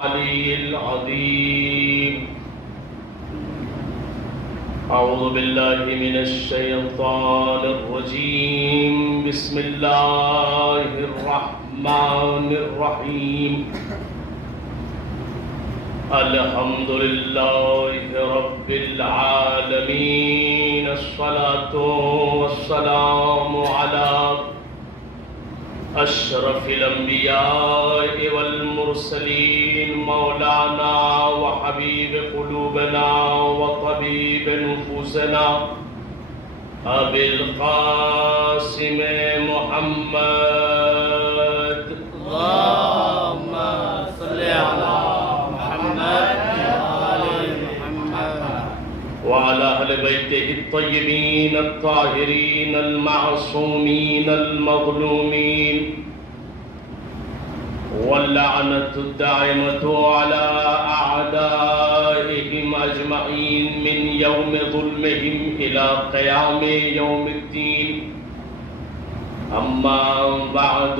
العلي العظيم. أعوذ بالله من الشيطان الرجيم. بسم الله الرحمن الرحيم. الحمد لله رب العالمين. الصلاة والسلام على اشرف الانبیاء والمرسلین مولانا وحبیب قلوبنا وطبیب نفوسنا ابی القاسم محمد. اللهم صل على محمد وعلى محمد وعلى اہل بیتہ الطیبین الطاہرین المعصومین المظلومین واللعنة الدائمة على أعدائهم أجمعين من يوم ظلمهم إلى قيام يوم الدين. أما بعد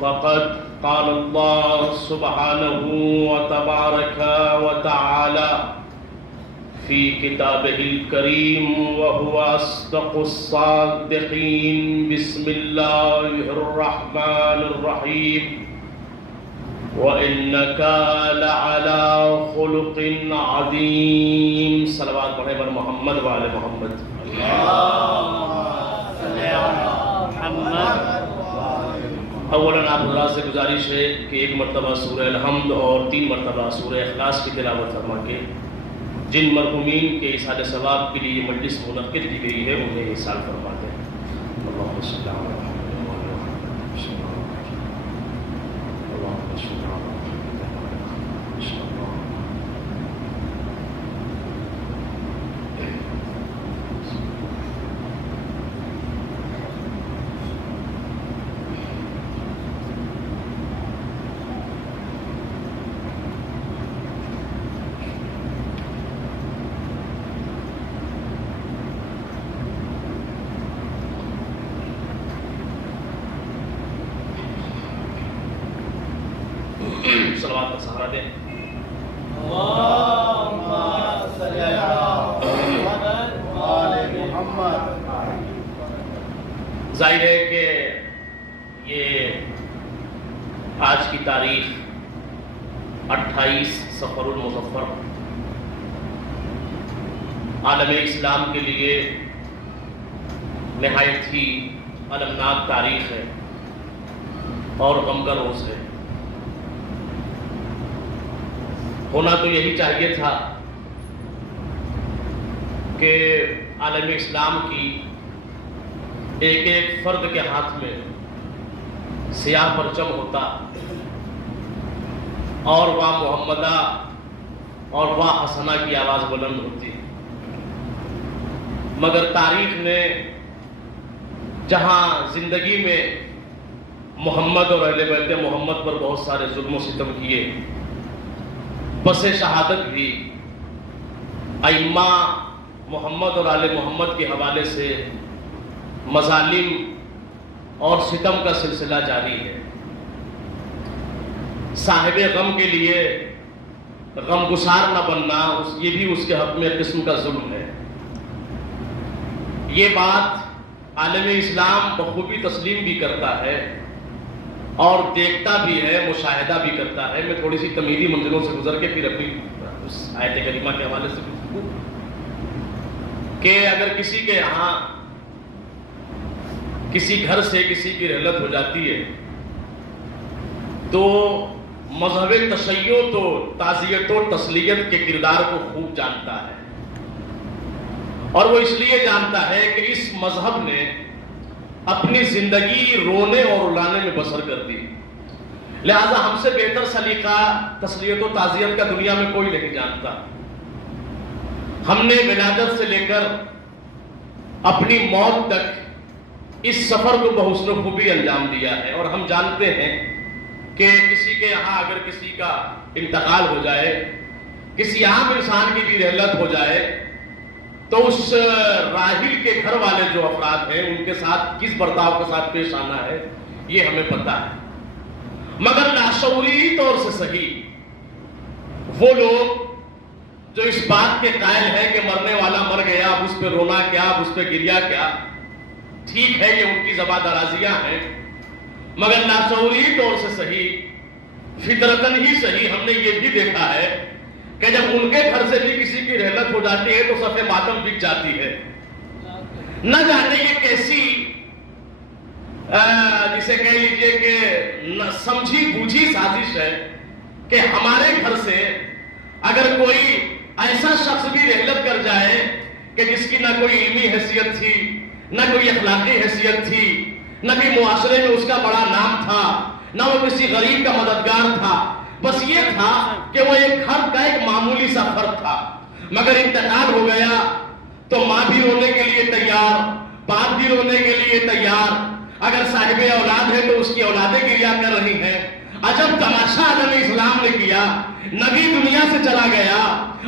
فقد قال الله سبحانه وتبارك وتعالى في كتابه الكريم وهو أصدق الصادقين. بسم الله الرحمن الرحيم. وَإِنَّكَ لَعَلَى خُلُقٍ عَظِيمٍ. صلوات پڑھیں بر محمد وعلى محمد. اللهم صل على محمد. اولاً آپ حضرات سے گزارش ہے کہ ایک مرتبہ سورہ الحمد اور 3 مرتبہ سورہ اخلاص کی تلاوت فرما کے جن مرحومین کے ایصال ثواب کے لیے یہ مجلس منعقد کی گئی ہے انہیں ایصال فرما دیں. اللہم صل علی محمد. صلوات کا سہارا دیں. اللهم صل على محمد وعلى محمد. ظاہر ہے کہ یہ آج کی تاریخ 28 صفر المظفر عالم اسلام کے لیے نہایت ہی المناک تاریخ ہے اور غم کا روز ہے. ہونا تو یہی چاہیے تھا کہ عالم اسلام کی ایک ایک فرد کے ہاتھ میں سیاہ پرچم ہوتا اور واہ محمدہ اور واہ حسنہ کی آواز بلند ہوتی. مگر تاریخ نے جہاں زندگی میں محمد اور اہل بیت محمد پر بہت سارے ظلم و ستم کیے، بس شہادت بھی ائمہ محمد اور آل محمد کے حوالے سے مظالم اور ستم کا سلسلہ جاری ہے. صاحب غم کے لیے غم گسار نہ بننا یہ بھی اس کے حق میں قسم کا ظلم ہے. یہ بات عالم اسلام بخوبی تسلیم بھی کرتا ہے اور دیکھتا بھی ہے، مشاہدہ بھی کرتا ہے. میں تھوڑی سی تمہیدی منزلوں سے گزر کے پھر اپنی اس آیت کریمہ کے حوالے سے گفتگو کہ اگر کسی کے یہاں کسی گھر سے کسی کی رحلت ہو جاتی ہے تو مذہب تشیع تو تعزیت و تسلیت کے کردار کو خوب جانتا ہے، اور وہ اس لیے جانتا ہے کہ اس مذہب نے اپنی زندگی رونے اور رلانے میں بسر کر دی. لہذا ہم سے بہتر سلیقہ تسلیت و تعزیت کا دنیا میں کوئی نہیں جانتا. ہم نے ولادت سے لے کر اپنی موت تک اس سفر کو بحسن و خوبی انجام دیا ہے، اور ہم جانتے ہیں کہ کسی کے یہاں اگر کسی کا انتقال ہو جائے، کسی عام انسان کی بھی رحلت ہو جائے، تو اس راحل کے گھر والے جو افراد ہیں ان کے ساتھ کس برتاؤ کے ساتھ پیش آنا ہے یہ ہمیں پتہ ہے. مگر لاشعوری طور سے صحیح وہ لوگ جو اس بات کے قائل ہے کہ مرنے والا مر گیا، اب اس پہ رونا کیا، اب اس پہ گریا کیا، ٹھیک ہے یہ ان کی زبان درازیاں ہیں، مگر لاشعوری طور سے صحیح، فطرتاً ہی صحیح ہم نے یہ بھی دیکھا ہے کہ جب ان کے گھر سے بھی کسی کی رحلت ہو جاتی ہے تو صف ماتم بک جاتی ہے۔ نہ جانے یہ کیسی جسے کہہ لیجئے کہ سمجھی بوجھی سازش ہے کہ ہمارے گھر سے اگر کوئی ایسا شخص بھی رحلت کر جائے کہ جس کی نہ کوئی علمی حیثیت تھی، نہ کوئی اخلاقی حیثیت تھی، نہ کہ معاشرے میں اس کا بڑا نام تھا، نہ وہ کسی غریب کا مددگار تھا، بس یہ تھا کہ وہ ایک گھر کا ایک معمولی سا فرد تھا، مگر انتقال ہو گیا تو ماں بھی رونے کے لیے تیار، باپ بھی رونے کے لیے تیار، اگر صاحب اولاد ہے تو اس کی اولادیں گریا کر رہی ہیں۔ عجب تماشا عالم اسلام نے کیا، نبی دنیا سے چلا گیا،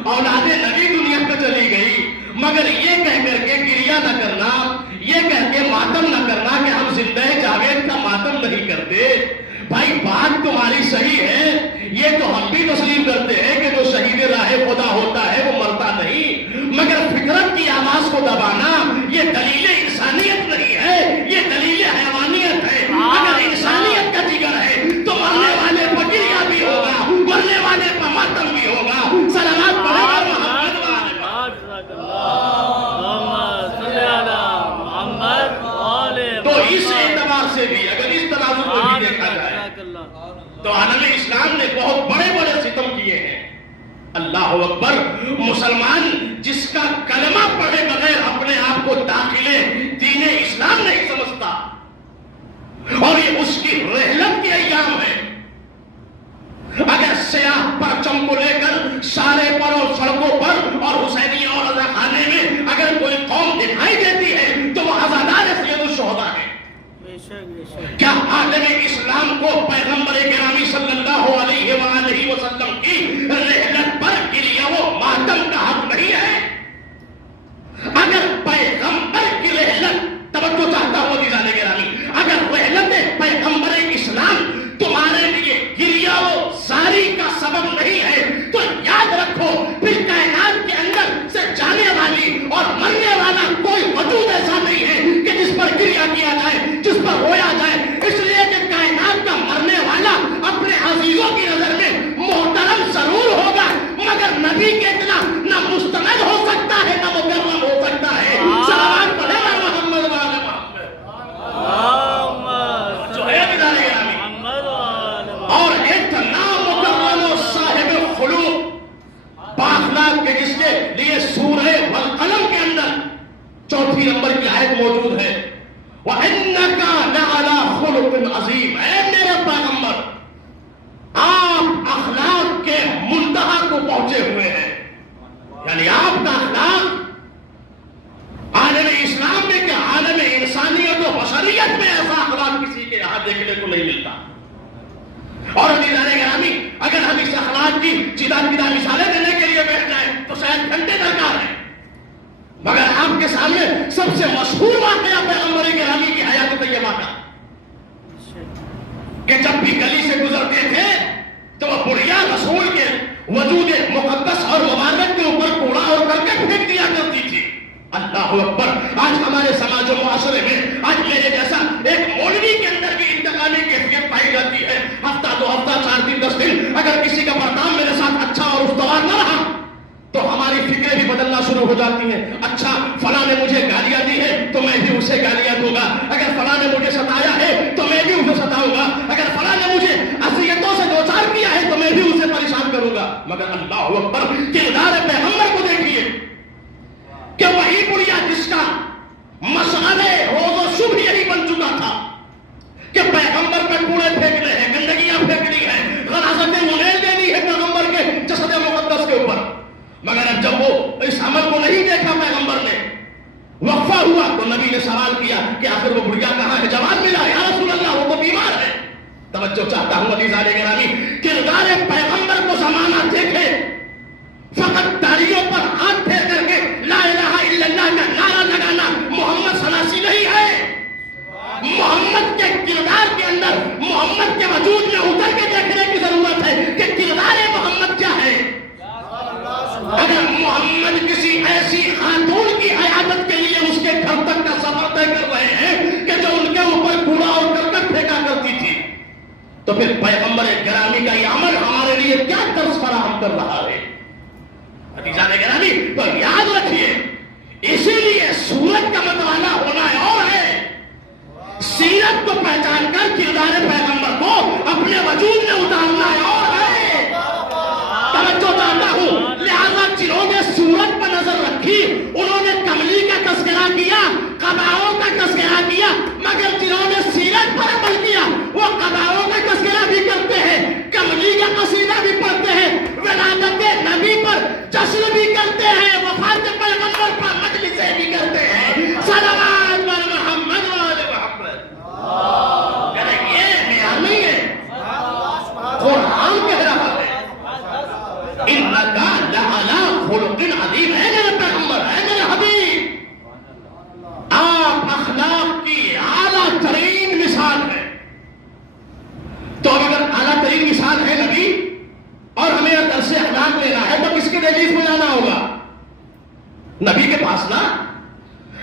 اولادیں نبی دنیا پہ چلی گئی، مگر یہ کہہ کر کے گریا نہ کرنا، یہ کہہ کے ماتم نہ کرنا کہ ہم زندہ جاوید کا ماتم نہیں کرتے۔ بھائی بات تمہاری صحیح ہے، یہ تو ہم بھی تسلیم کرتے ہیں کہ جو شہید راہ خدا ہوتا ہے وہ مرتا نہیں، مگر فطرت کی آواز کو دبانا یہ دلیل انسانیت نہیں ہے، یہ دلیل حیوانیت ہے۔ اگر انسانیت کا جگر ہے تو مرنے والے پر گریا بھی ہوگا، مرنے والے پر ماتم بھی ہوگا۔ صلوات پڑھے گا محمد تو اس اعتبار سے بھی اگر اس تناظر کو بھی دیکھا جائے تو عالم اسلام نے بہت بڑے بڑے ستم کیے ہیں۔ اللہ اکبر، مسلمان جس کا کلمہ پڑھے بغیر اپنے آپ کو داخلے دین اسلام نہیں سمجھتا، اور یہ اس کی رحلت کے ایام ہے۔ اگر سیاہ پرچم کو لے کر سارے پر اور سڑکوں پر اور حسینیہ اور رضا خانے میں اگر کوئی قوم دکھائی دیتی ہے تو وہ عزادار سید الشہداء ہے۔ کیا عالم اسلام کو پیغمبر گرامی صلی اللہ علیہ وآلہ وسلم کی رحلت پر گریہ و ماتم کا حق نہیں ہے؟ اگر پیغمبر کی رحلت، توجہ چاہتا ہوں عزیزان گرامی، اگر رحلت پیغمبر اسلام تمہارے لیے گریہ و زاری کا سبب نہیں ہے تو یاد رکھو پھر کائنات کے اندر سے جانے والی اور مرنے والا کوئی وجود ایسا نہیں ہے کہ جس پر گریہ کیا جائے، جس پر رویا جائے، اس لیے کہ کائنات کا مرنے والا اپنے عزیزوں کی نظر میں محترم ضرور ہوگا، مگر نبی کے اتنا نہ مستند ہو سکتا ہے نہ مکرم ہو سکتا ہے۔ صلوات پڑھے گا محمد وآل محمد جو ہے بدار گرامی، اور اتنا مکرم و صاحب خلوق باخلاق کے جس کے لیے سورہ والقلم کے اندر 4 نمبر کی آیت موجود ہے، وَإِنَّكَ لَعَلَىٰ خُلُقٍ عَظِيمٍ، اے میرے پیغمبر آپ اخلاق کے منتہا کو پہنچے ہوئے ہیں، یعنی آپ کا اخلاق عالم اسلام میں کہ عالم انسانیت و بشریت میں ایسا اخلاق کسی کے یہاں دیکھنے کو نہیں ملتا۔ اور عزیزان گرامی اگر ہم اس اخلاق کی جدا جدا مثالیں دینے کے لیے بیٹھ جائیں تو شاید گھنٹے درکار ہیں، مگر آپ کے سامنے سب سے مشہور واقعہ پیغمبر گرامی کی حیات طیبہ کا کہ جب بھی گلی سے گزرتے تھے تو وہ بڑھیا رسول کے وجود مقدس اور مبارک کے اوپر کوڑا اور کرکٹ پھینک دیا کرتی تھی۔ اللہ اکبر، آج ہمارے سماج و معاشرے میں آج میرے جیسا ایک مولوی کے اندر بھی انتقامی کیفیت پائی جاتی ہے۔ ہفتہ 2 ہفتہ 4 دن 10 دن اگر کسی کا برتاؤ میرے ساتھ اچھا اور استوار نہ رہا تو ہماری فکریں بھی بدلنا شروع ہو جاتی ہیں۔ اچھا فلاں نے مجھے گالیاں دی ہے تو میں بھی اسے گالیاں دوں گا، اگر فلاں نے مجھے ستایا ہے تو میں بھی اسے ستاؤں گا، اگر فلاں نے مجھے اذیتوں سے دوچار کیا ہے تو میں بھی اسے پریشان کروں گا۔ مگر اللہ اکبر، کردار پیغمبر کو دیکھیے کہ وہی بڑھیا جس کا مشعلِ روز و شبھ یہی بن چکا تھا کہ پیغمبر پہ کوڑے پھینکنے ہیں، گندگیاں پھینکنی ہیں، غراضتیں منیل دینی ہے پیغمبر کے جسد مقدس کے اوپر، مگر اب جب وہ اس عمل کو نہیں دیکھا پیغمبر نے، وقفہ ہوا تو نبی نے سوال کیا کہ آخر وہ بڑھیا کہاں ہے؟ جواب ملا یا رسول اللہ وہ تو بیمار ہے۔ توجہ چاہتا ہوں عزیزان گرامی، کردار پیغمبر کو زمانہ دیکھے، فقط تاریوں پر ہاتھ پھیر کر کے لا الہ الا اللہ کا نعرہ لگانا محمد سلاسی نہیں ہے۔ محمد کے کردار کے اندر، محمد کے وجود میں اتر کے دیکھنے کی ضرورت ہے کہ کردار محمد کیا ہے۔ تو پھر پیغمبر گرامی کا یہ عمل ہمارے لیے کیا درس فراہم کر رہا ہے؟ حدیثان گرامی تو یاد رکھیے، اسی لیے سورت کا مطالعہ ہونا ہے اور ہے سیرت کو پہچان کر کردار پیغمبر کو اپنے وجود میں اتارنا ہے اور ہے توجہ چاہتا ہوں۔ لہذا جنہوں نے سورت پر نظر رکھی انہوں نے کملی کا تذکرہ کیا، قباؤں کا تذکرہ کیا، مگر جنہوں نے سیرت پر عمل کیا وہ قباؤں کا تذکرہ بھی کرتے ہیں، کملی کا قصیدہ بھی پڑھتے ہیں، ولادت نبی پر جشن بھی کرتے ہیں، وفات پیغمبر پر مجلسیں بھی کرتے ہیں۔ صلوات بر محمد و آل محمد۔ یہ معیار نہیں ہے، قرآن کہہ رہا ہے اِنَّكَ لَعَلَىٰ خُلُقٍ عَظِيمٍ۔ ہے میرے پیغمبر، ہے میرے حبیب، آپ اخلاق کی اعلیٰ ترین مثال ہے۔ تو اگر اعلیٰ ترین مثال ہے نبی اور ہمیں درس اخلاق لینا ہے تو کس کے دہلیز میں جانا ہوگا؟ نبی کے پاس نا۔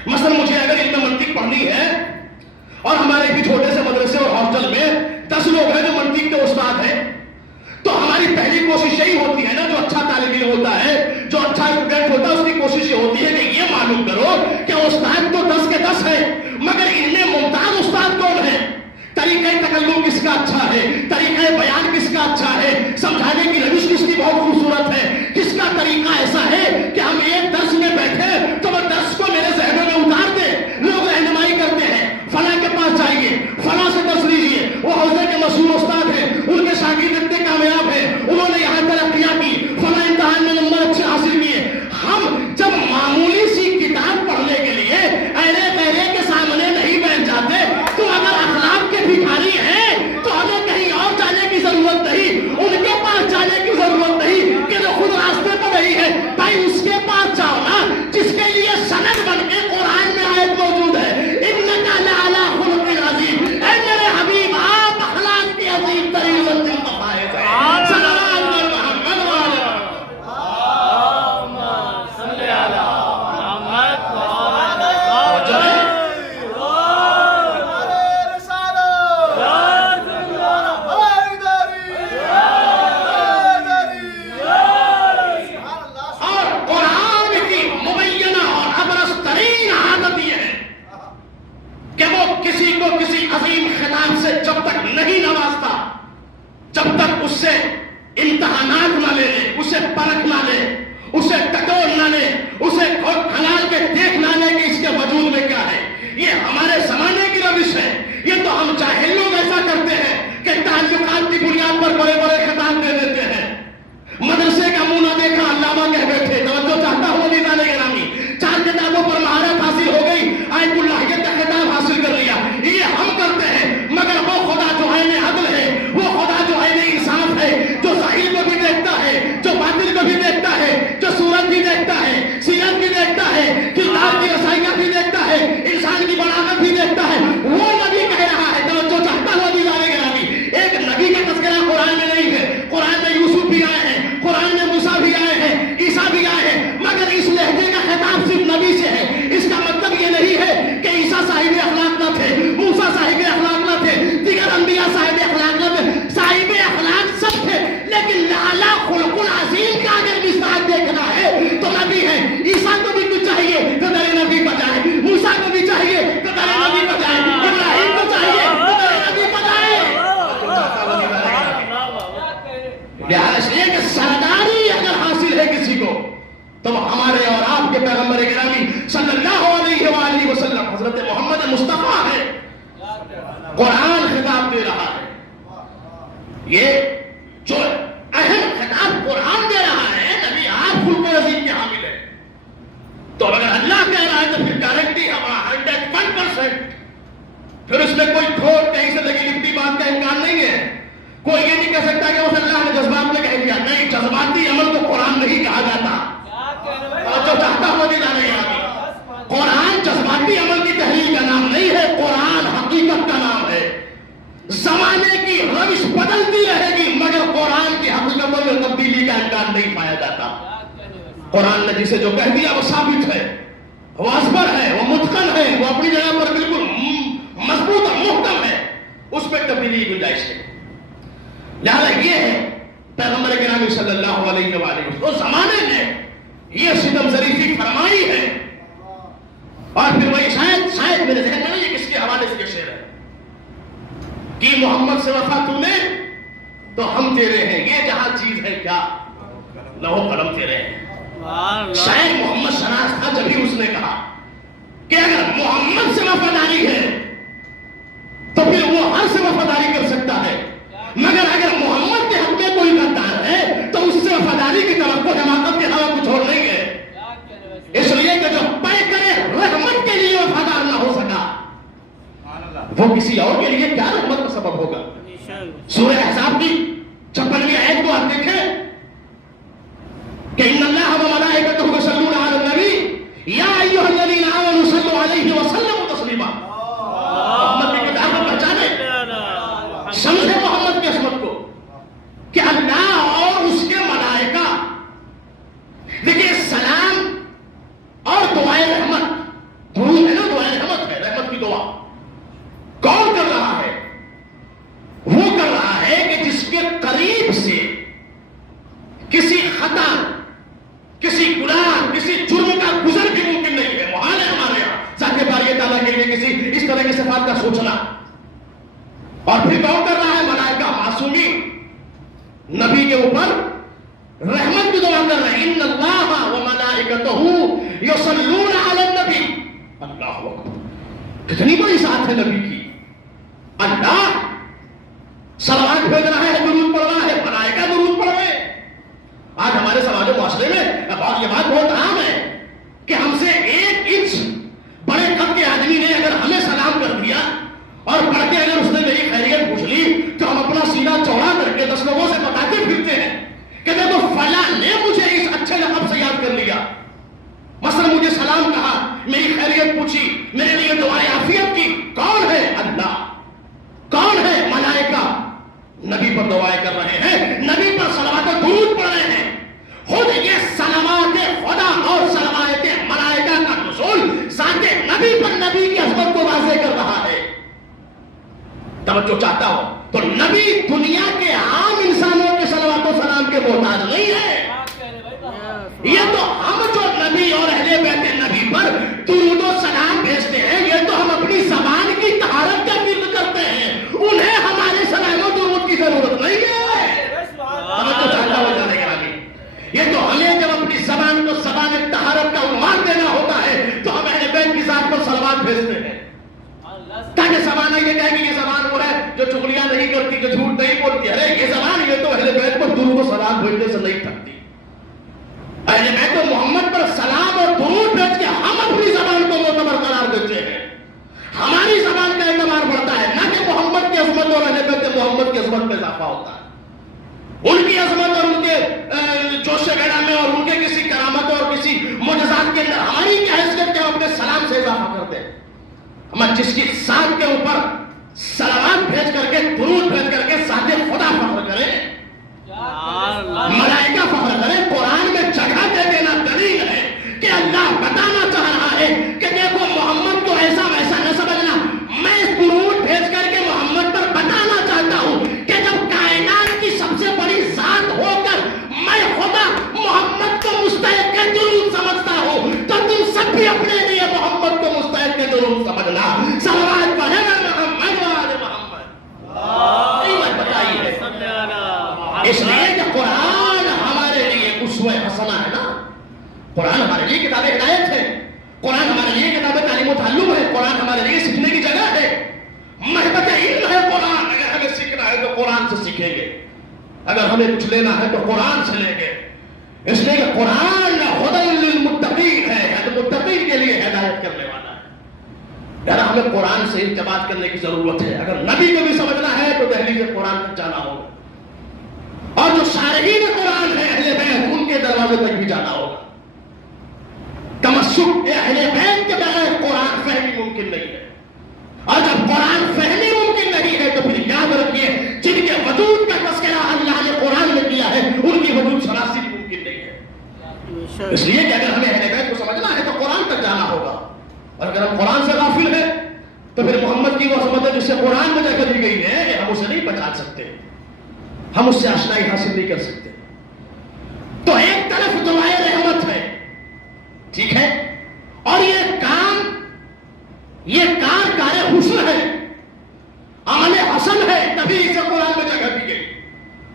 مثلا مجھے اگر علم منطق پڑھنی ہے اور ہمارے بھی چھوٹے سے مدرسے اور ہاسٹل میں 10 لوگ ہیں جو منطق کے استاد ہیں، تو ہماری پہلی کوشش یہی ہوتی ہے نا، جو اچھا طالب علم ہوتا ہے، جو اچھا اسٹوڈنٹ ہوتا ہے، اس کی کوشش یہ ہوتی ہے کہ یہ معلوم کرو کہ استاد تو 10 کے 10 ہیں، مگر ان میں ممتاز استاد کون ہے؟ طریقہ تکلم کس کا اچھا ہے، طریقہ بیان کس کا اچھا ہے، سمجھانے کی روش کس کی بہت خوبصورت ہے، کس کا طریقہ ایسا ہے کہ ہم ایک درس میں بیٹھے تو وہ درس کو میرے ذہنوں میں اتار دے۔ لوگ رہنمائی کرتے ہیں، فلاں کے پاس جائیے، فلاں سے درس لیجیے، وہ حوزے کے مشہور استاد ہیں، ان کے شاگرد اتنے کامیاب ہیں، انہوں نے یہاں ترقیاں کی، فلاں امتحان میں نمبر اچھے حاصل کیے۔ ہم جب معمولی سی کتاب پڑھنے کے لیے ایرے پیرے کے سامنے نہیں بیٹھ جاتے تو اگر اخلاق کے بھکاری ہیں تو ہمیں کہیں اور جانے کی ضرورت نہیں، ان کے پاس جانے کی ضرورت نہیں کہ جو خود راستے پر نہیں ہے، بھائی اس کے پاس جاؤ نا جس کے لیے سند بن کے قرآن میں آیت موجود ہے اِنَّكَ لَعَلَىٰ خُلُقٍ عَظِيمٍ۔ اے میرے حبیب، آپ اخلاق کی عظیم ترین منزل پر فائز ہیں۔ صلوات بر محمد و آل کسی عظیم خطاب سے جب تک نہیں نوازتا، جب تک اس سے امتحانات نہ لے لے، اسے پرکھ نہ لے، اسے ٹٹول نہ لے، اسے کھنال کے دیکھ نہ لے کہ اس کے وجود میں کیا ہے۔ یہ ہمارے زمانے کی روش ہے۔ یہ تو ہم جاہل لوگ ایسا کرتے ہیں کہ تعلقات کی بنیاد پر بڑے بڑے خطاب دے دیتے ہیں۔ مدرسے کا منہ نہ دیکھا علامہ کہہ بیٹھے، توجہ چاہتا ہوں عزیزان گرامی، 4 کتابوں پر مہارت حاصل ہو گئی، آیت اللہیت کا خطاب حاصل کر لیا۔ یہ ہم کرتے ہیں، مگر وہ خدا جو عین عدل ہے، وہ خدا جو عین انصاف ہے، جو ظاہر کو بھی دیکھتا ہے، جو باطن کو بھی دیکھتا ہے، جو صورت بھی دیکھتا ہے، سیرت بھی دیکھتا ہے، کردار کی رسائیاں بھی دیکھتا ہے، انسان کی بلاغت بھی دیکھتا ہے، وہ نبی کہہ رہا ہے۔ توجہ چاہتا ہوں عزیزان گرامی، ایک نبی کا تذکرہ قرآن میں نہیں ہے۔ قرآن میں یوسف بھی آئے ہیں، قرآن میں موسیٰ بھی آئے ہیں، عیسیٰ بھی آئے ہیں، مگر اس لہجے کا خطاب صرف نبی سے ہے۔ اس کا مطلب یہ نہیں ہے کہ عیسیٰ صاحب اخلاق نہ تھے، موسیٰ صاحب اخلاق نہ تھے، دیگر انبیاء صاحب اخلاق نہ تھے، صاحب اخلاق سب تھے، لیکن لعلی خلق عظیم کا اگر مثال دیکھنا ہے تو نبی ہے۔ عیسیٰ کو بھی کچھ چاہیے تو میرے نبی کو جائے، موسیٰ کو بھی چاہیے تو میرے نبی کو جائے، ابراہیم کو چاہیے تو میرے نبی کو جائے۔ لہذا یہ کہ سرداری اگر حاصل ہے کسی کو تو ہمارے اور آپ کے پیغمبر گرامی صلی اللہ علیہ وآلہ وسلم حضرت محمد مصطفیٰ ہے۔ قرآن خطاب دے رہا ہے، یہ جو اہم خطاب قرآن دے رہا ہے، نبی آپ خلق عظیم کے حامل ہے۔ تو اگر اللہ کہہ رہا ہے تو پھر گارنٹی ہمارا 101%، پھر اس میں کوئی کھوٹ کہیں سے لگی لپٹی بات کا امکان نہیں ہے۔ کوئی یہ نہیں کہہ سکتا کہ وہ اللہ نے جذبات میں کہہ دیا، نہیں، جذباتی عمل کو قرآن نہیں کہا جاتا۔ جو چاہتا ہوں نہیں جانے گا، قرآن جذباتی عمل کی تحریر کا نام نہیں ہے، قرآن حقیقت کا نام ہے۔ زمانے کی روش بدلتی رہے گی مگر قرآن کی حقیقتوں میں تبدیلی کا امکان نہیں پایا جاتا۔ قرآن نے جسے جو کہہ دیا وہ ثابت ہے، وہ اصبر ہے، وہ متقن ہے، وہ اپنی جگہ پر بالکل مضبوط اور محکم ہے، اس میں تبدیلی کی گنجائش ہے۔ لہذا یہ ہے پیغمبر کرام صلی اللہ علیہ وآلہ وسلم اس زمانے میں یہ ستم ظریفی فرمائی ہے. اور پھر وہی شاید میرے ذہن میں یہ کس کے حوالے سے شعر ہے کہ محمد سے وفا تو نے تو ہم تیرے ہیں، یہ جہاں چیز ہے کیا لوح قلم تیرے ہیں. شاید محمد شناس تھا جبھی اس نے کہا کہ اگر محمد سے وفاداری ہے تو پھر وہ ہر سے وفاداری کر سکتا ہے، مگر اگر محمد کے حق میں کوئی غدار ہے تو اس سے وفاداری کی توقع حماقت کے علاوہ کچھ اور نہیں ہے. اس لیے کہ جو پے کرے رحمت کے لیے وفادار نہ ہو سکا وہ کسی اور کے لیے کیا رحمت کا سبب ہوگا. سورہ احزاب کی 56ویں آیت کو آپ دیکھیں کہ ان اللہ و ملائکتہ یصلون علی النبی یا ایھا الذین آمنوا صلوا علیہ وسلموا تسلیما. محمد کی کتاب کو پہچانے، سمجھے محمد کی عظمت کو کہ اللہ اور اس کے ملائکہ. دیکھیں سلام اور دعائے رحمت درود ہے نا، دعائے رحمت ہے، رحمت کی دعا کون کر رہا ہے؟ وہ کر رہا ہے کہ جس کے قریب سے کسی خطا، کسی گناہ، کسی جرم کا گزر بھی ممکن نہیں ہے. محال ہے ہمارے یہاں ذات باری تعالیٰ کے لیے کسی اس طرح کی صفات کا سوچنا. اور پھر کون کر رہا ہے؟ ملائکہ معصومی نبی کے اوپر رحمت کی دعا کر رہے ہیں. ان اللہ و ملائکتہ یصلون علی النبی. اللہ اکبر، کتنی بڑی ذات ہے نبی کی. اللہ صلوات بھیج رہا ہے، درود پڑھ رہا ہے، ملائکہ درود پڑھ رہے ہیں. آج ہمارے سماج و معاشرے میں یہ بات بہت عام ہے کہ ہم سے 1 انچ بڑے قد کے آدمی نے اگر ہمیں سلام کر دیا اور پڑھ کے اگر اس نے میری خیریت پوچھ لی تو ہم اپنا سینہ چوڑا کر کے 10 لوگوں سے بتاتے پھرتے ہیں کہ دیکھو فلاں نے مجھے اس اچھے لقب سے یاد کر لیا. مثلا مجھے سلام کہا، میری خیریت پوچھی، میرے لیے دعائے عافیت کی. کون ہے؟ اللہ. کون ہے؟ ملائکہ. نبی پر دعائیں کر رہے ہیں، نبی پر صلوات و درود پڑھ رہے ہیں. خود یہ صلوات خدا اور صلوات ملائکہ کا نزول ذات نبی پر نبی کی عظمت کو واضح کر رہا ہے. توجہ چاہتا ہوں تو نبی دنیا کے عام انسانوں کے صلوات و سلام کے محتاج نہیں ہے. یہ تو ہم جو نبی اور اہل بیت نبی پر درود و سلام بھیجتے ہیں یہ تو ہم اپنی زبان کی طہارت کا ذکر کرتے ہیں، انہیں ہمارے سلام و درود کی ضرورت نہیں ہے. یہ تو ہمیں جب اپنی زبان کو زبان طہارت کا عنوان دینا ہوتا ہے تو ہم اہل بیت کی ذات پر صلوات بھیجتے ہیں تاکہ زبانہ یہ کہے کہ یہ زبان وہ ہے جو چغلیاں نہیں کرتی، جو جھوٹ نہیں بولتی. ارے یہ زبان یہ تو اہل بیت پر درود و سلام بھیجنے سے نہیں تھکتی. اہل بیت و محمد پر سلام اور درود بھیج کے ہم اپنی زبان کو معتبر قرار دیتے ہیں. ہماری زبان کا اعتبار بڑھتا ہے، نہ کہ محمد کی عظمت اور اہل بیت محمد کی عظمت میں اضافہ ہوتا ہے. ان کی عظمت اور ان کے جوش گڑا میں اور ان کے کسی کرامت اور کسی معجزات کے اندر ہماری کیا حیثیت کہ ہم اپنے سلام سے اضافہ کرتے ہیں. ہم جس کی ذات کے اوپر سلامات بھیج کر کے درود بھیج کر کے ذات خدا فخر کریں، ملائکہ فخر کریں. قرآن میں جگہ دے دینا دلیل ہے کہ اللہ بتانا چاہ رہا ہے کہ دیکھو محمد کو ایسا ویسا نہ سمجھنا. میں درود بھیج کر کے محمد پر بتانا چاہتا ہوں کہ جب کائنات کی سب سے بڑی ذات ہو کر میں خدا محمد کو مستحق کے درود سمجھتا ہوں تو تم سب بھی اپنے لیے محمد کو مستحق کے درود سمجھنا. صلوات پڑھے نا محمد والے محمد. اس لیے کہ قرآن ہمارے لیے اسوہ حسنہ ہے نا. قرآن ہمارے لیے کتاب ہدایت ہے، قرآن ہمارے لیے کتاب تعلیم و تعلم ہے، قرآن ہمارے لیے سیکھنے کی جگہ ہے، محبت علم ہے. قرآن اگر ہمیں سیکھنا ہے تو قرآن سے سیکھیں گے، اگر ہمیں کچھ لینا ہے تو قرآن سے لیں گے. اس لیے کہ قرآن ہدی للمتقین ہے، متقین کے لیے ہدایت کرنے والا ہے. یار ہمیں قرآن سے ارتباط کرنے کی ضرورت ہے. اگر نبی کو بھی سمجھنا ہے تو دہلی سے قرآن تک جانا ہوگا، اور جو شارحین قرآن ہے اہل بیت ان کے دروازے تک بھی جانا ہوگا. تمسک اہل بیت کے بغیر قرآن فہمی ممکن نہیں ہے. اور جب قرآن فہمی ممکن نہیں ہے تو پھر یاد رکھیے جن کے وجود کا تذکرہ اللہ نے قرآن میں کیا ہے ان کی وجود شناسی بھی ممکن نہیں ہے. اس لیے کہ اگر ہمیں اہل بیت کو سمجھنا ہے تو قرآن تک جانا ہوگا. اور اگر ہم قرآن سے غافل ہیں تو پھر محمد کی وہ عظمت ہے جس سے قرآن میں جگہ دی گئی ہے کہ ہم اسے نہیں پہچان سکتے. ہم اس سے آشنائی حاصل نہیں کر سکتے. تو ایک طرف دعائے رحمت ہے، ٹھیک ہے، اور یہ کام کار حسن ہے، عمل حسن ہے، تبھی اسے قرآن میں جگہ دی گئی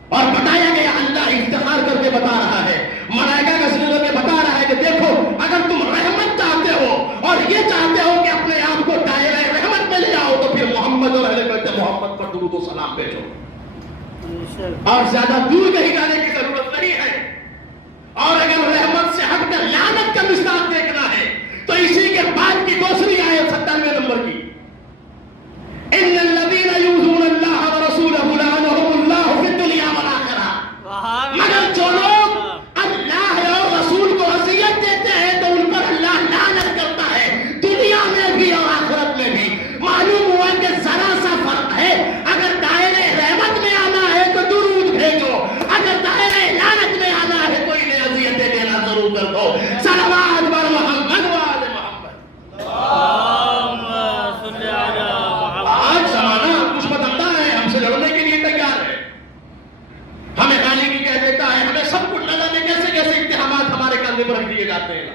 اور بتایا گیا. اللہ افتخار کر کے بتا رہا ہے، ملائکہ کا سجدہ کر کے بتا رہا ہے کہ دیکھو اگر تم رحمت چاہتے ہو اور یہ چاہتے ہو کہ اپنے آپ کو دائرہ رحمت میں لے آؤ تو پھر محمد اور اہل بیت محمد پر درود و سلام بھیجو. اور زیادہ دور کہیں جانے کی ضرورت نہیں ہے. اور اگر رحمت سے ہٹ کر لعنت کا مصداق دیکھنا ہے تو اسی کے بعد کی دوسری آیت 97 نمبر کی، ان الذین یؤذون اللہ ورسولہ لعنہم اللہ فی الدنیا والآخرہ. مگر جو لوگ اللہ اور رسول کو اذیت دیتے ہیں تو ان پر اللہ لعنت کرتا ہے، دنیا میں بھی اور آخرت میں بھی. معلوم ہوا کہ ذرا سا فرق ہے. اگر دائرے رحمت میں آنا ہے تو درود بھیجو، اگر دائرے لعنت میں آنا ہے تو انہیں اذیتیں دینا ضرور کر دو. صلوات بر محمد و آل محمد. آج زمانہ کچھ بدلتا ہے، ہم سے لڑنے کے لیے تیار ہے، ہمیں گالی کی کہہ دیتا ہے، ہمیں سب کچھ نہ جانے کیسے کیسے اتہامات ہمارے کندھے پر رکھ دیے جاتے ہیں.